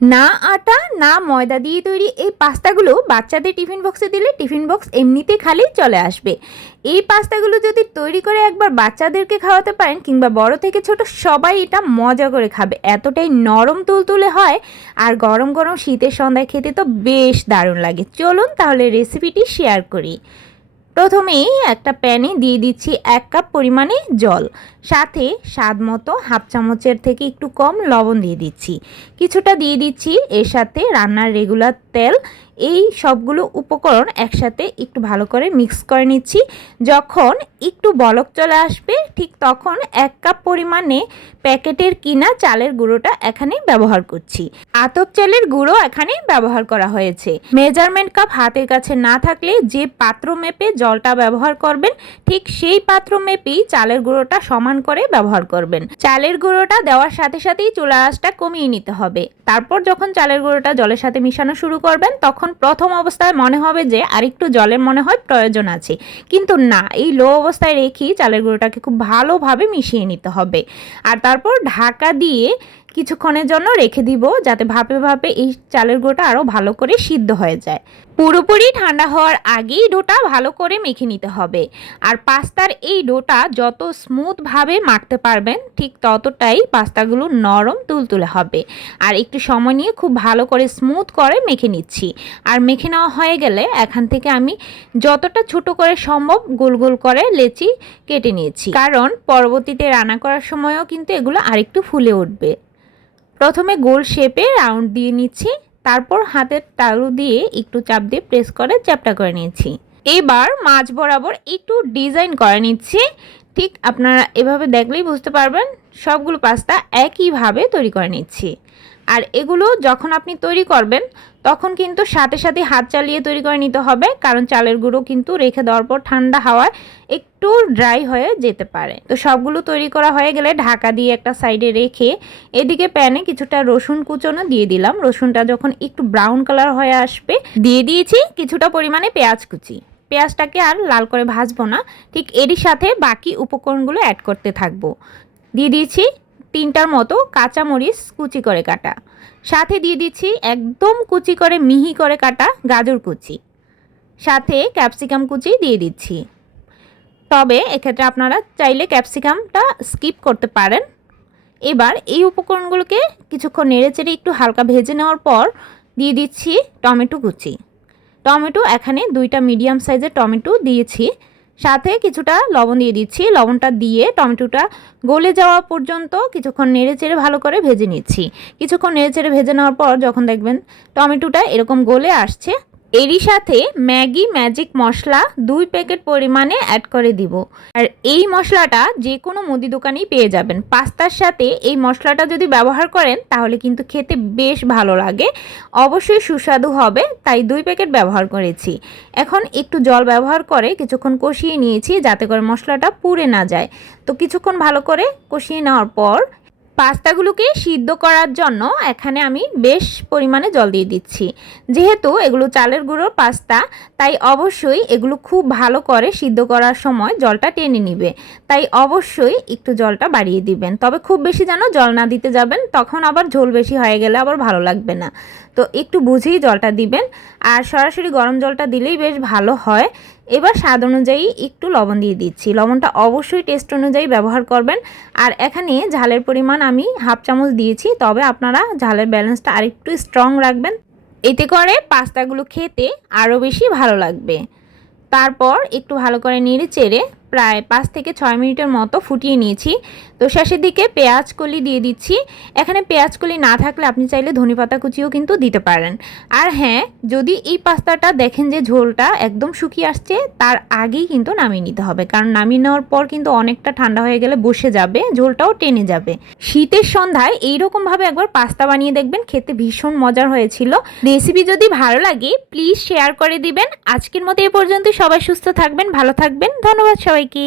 না আটা, না ময়দা দিয়ে তৈরি এই পাস্তাগুলো বাচ্চাদের টিফিন বক্সে দিলে টিফিন বক্স এমনিতে খালি চলে আসবে। এই পাস্তাগুলো যদি তৈরি করে একবার বাচ্চাদেরকে খাওয়াতে পারেন কিংবা বড় থেকে ছোট, সবাই এটা মজা করে খাবে। এতটাই নরম তুলতুলে হয় আর গরম গরম শীতের সন্ধ্যায় খেতে তো বেশ দারুণ লাগে। চলুন তাহলে রেসিপিটি শেয়ার করি। প্রথমেই একটা প্যানে দিয়ে দিচ্ছি এক কাপ পরিমাণে জল। সাথে স্বাদ মতো হাফ চামচের থেকে একটু কম লবণ দিয়ে দিচ্ছি। কিছুটা দিয়ে দিচ্ছি এর সাথে রান্নার রেগুলার তেল এই সবগুলো উপকরণ একসাথে একটু ভালো করে মিক্স করে নিচ্ছি। যখন একটু বলক চলে আসবে, ঠিক তখন এক কাপ পরিমাণে প্যাকেটের কিনা চালের গুঁড়োটা এখানে ব্যবহার করছি। আতপ চালের গুঁড়ো এখানে ব্যবহার করা হয়েছে। মেজারমেন্ট কাপ হাতের কাছে না থাকলে যে পাত্র মেপে জলটা ব্যবহার করবেন, ঠিক সেই পাত্র মেপেই চালের গুঁড়োটা সমান করে ব্যবহার করবেন। চালের গুঁড়োটা দেওয়ার সাথে সাথেই চুলা আঁচটা কমিয়ে নিতে হবে। তারপর যখন চালের গুঁড়োটা জলের সাথে মিশানো শুরু করবেন, তখন প্রথম অবস্থায় মনে হবে যে আরেকটু জলের মনে হয় প্রয়োজন আছে। কিন্তু না, এই লো অবস্থায় রেখেই চালের গুঁড়োটাকে খুব ভালোভাবে মিশিয়ে নিতে হবে। আর তারপর ঢাকা দিয়ে কিছুক্ষণের জন্য রেখে দিব যাতে ভাপে ভাপে এই চালের গোটা আরও ভালো করে সিদ্ধ হয়ে যায়। পুরোপুরি ঠান্ডা হওয়ার আগেই ডোটা ভালো করে মেখে নিতে হবে। আর পাস্তার এই ডোটা যত স্মুথভাবে মাখতে পারবেন, ঠিক ততটাই পাস্তাগুলো নরম তুলতুলে হবে। আর একটু সময় নিয়ে খুব ভালো করে স্মুথ করে মেখে নিচ্ছি। আর মেখে নেওয়া হয়ে গেলে এখান থেকে আমি যতটা ছোট করে সম্ভব গোল গোল করে লেচি কেটে নিয়েছি। কারণ পরবর্তীতে রান্না করার সময়ও কিন্তু এগুলো আরেকটু ফুলে উঠবে। প্রথমে গোল শেপে রাউন্ড দিয়ে নিচ্ছি, তারপর হাতের তালু দিয়ে একটু চাপ দিয়ে প্রেস করে চ্যাপটা করে নিচ্ছি। এবার মাছ বরাবর একটু ডিজাইন করে নিচ্ছি। ঠিক আপনারা এভাবে দেখলেই বুঝতে পারবেন, সবগুলো পাস্তা একইভাবে তৈরি করে নিচ্ছি। আর এগুলো যখন আপনি তৈরি করবেন তখন কিন্তু সাথে সাথে হাত চালিয়ে তৈরি করে নিতে হবে, কারণ চালের গুঁড়ো কিন্তু রেখে দেওয়ার পর ঠান্ডা হাওয়ায় একটু ড্রাই হয়ে যেতে পারে। তো সবগুলো তৈরি করা হয়ে গেলে ঢাকা দিয়ে একটা সাইডে রেখে এদিকে প্যানে কিছুটা রসুন কুচনো দিয়ে দিলাম। রসুনটা যখন একটু ব্রাউন কালার হয়ে আসবে, দিয়ে দিয়েছি কিছুটা পরিমাণে পেঁয়াজ কুচি। পেঁয়াজটাকে আর লাল করে ভাজবো না, ঠিক এরই সাথে বাকি উপকরণগুলো অ্যাড করতে থাকব। দিয়ে দিয়েছি তিনটার মতো কাঁচামরিচ কুচি করে কাটা। সাথে দিয়ে দিচ্ছি একদম কুচি করে মিহি করে কাটা গাজর কুচি। সাথে ক্যাপসিকাম কুচি দিয়ে দিচ্ছি। তবে এক্ষেত্রে আপনারা চাইলে ক্যাপসিকামটা স্কিপ করতে পারেন। এবার এই উপকরণগুলোকে কিছুক্ষণ নেড়েচেড়ে একটু হালকা ভেজে নেওয়ার পর দিয়ে দিচ্ছি টমেটো কুচি। টমেটো এখানে দুইটা মিডিয়াম সাইজের টমেটো দিয়েছি। সাথে কিছুটা লবণ দিয়ে দিচ্ছি। লবণটা দিয়ে টমেটোটা গলে যাওয়া পর্যন্ত কিছুক্ষণ নেড়ে চেড়ে ভালো করে ভেজে নিচ্ছি। কিছুক্ষণ নেড়ে চেড়ে ভেজে নেওয়ার পর যখন দেখবেন টমেটোটা এরকম গলে আসছে এরই সাথে ম্যাগি ম্যাজিক মশলা দুই প্যাকেট পরিমাণে অ্যাড করে দিব। আর এই মশলাটা যে কোনো মুদি দোকানেই পেয়ে যাবেন। পাস্তার সাথে এই মশলাটা যদি ব্যবহার করেন, তাহলে কিন্তু খেতে বেশ ভালো লাগে। অবশ্যই সুস্বাদু হবে, তাই দুই প্যাকেট ব্যবহার করেছি। এখন একটু জল ব্যবহার করে কিছুক্ষণ কষিয়ে নিয়েছি, যাতে করে মশলাটা পুড়ে না যায়। তো কিছুক্ষণ ভালো করে কষিয়ে নেওয়ার পর পাস্তাগুলোকে সিদ্ধ করার জন্য এখানে আমি বেশ পরিমাণে জল দিয়ে দিচ্ছি। যেহেতু এগুলো চালের গুঁড়োর পাস্তা, তাই অবশ্যই এগুলো খুব ভালো করে সিদ্ধ করার সময় জলটা টেনে নিবে। তাই অবশ্যই একটু জলটা বাড়িয়ে দিবেন। তবে খুব বেশি যেন জল না দিতে যাবেন, তখন আবার ঝোল বেশি হয়ে গেলে আবার ভালো লাগবে না। তো একটু বুঝেই জলটা দিবেন। আর সরাসরি গরম জলটা দিলেই বেশ ভালো হয়। এবার স্বাদ অনুযায়ী একটু লবণ দিয়ে দিচ্ছি। লবণটা অবশ্যই টেস্ট অনুযায়ী ব্যবহার করবেন। আর এখানে ঝালের পরিমাণ আমি হাফ চামচ দিয়েছি। তবে আপনারা ঝালের ব্যালেন্সটা আরেকটু স্ট্রং রাখবেন। এতে করে পাস্তাগুলো খেতে আরও বেশি ভালো লাগবে। তারপর একটু ভালো করে নেড়ে চেড়ে প্রায় পাঁচ থেকে ছয় মিনিটের মতো ফুটিয়ে নিয়েছি। তো শেষের দিকে পেঁয়াজ কলি দিয়ে দিচ্ছি। এখানে পেঁয়াজ কলি না থাকলে আপনি চাইলে ধনেপাতা কুচিও কিন্তু দিতে পারেন। আর হ্যাঁ যদি এই পাস্তাটা দেখেন যে ঝোলটা একদম শুকিয়ে আসছে, তার আগেই কিন্তু নামিয়ে নিতে হবে। কারণ নামিয়ে নেওয়ার পর কিন্তু অনেকটা ঠান্ডা হয়ে গেলে বসে যাবে, ঝোলটাও টেনে যাবে। শীতের সন্ধ্যায় এইরকমভাবে একবার পাস্তা বানিয়ে দেখবেন, খেতে ভীষণ মজার হয়েছিল। রেসিপি যদি ভালো লাগে, প্লিজ শেয়ার করে দিবেন। আজকের মতো এ পর্যন্ত সবাই সুস্থ থাকবেন, ভালো থাকবেন। ধন্যবাদ সবাইকে।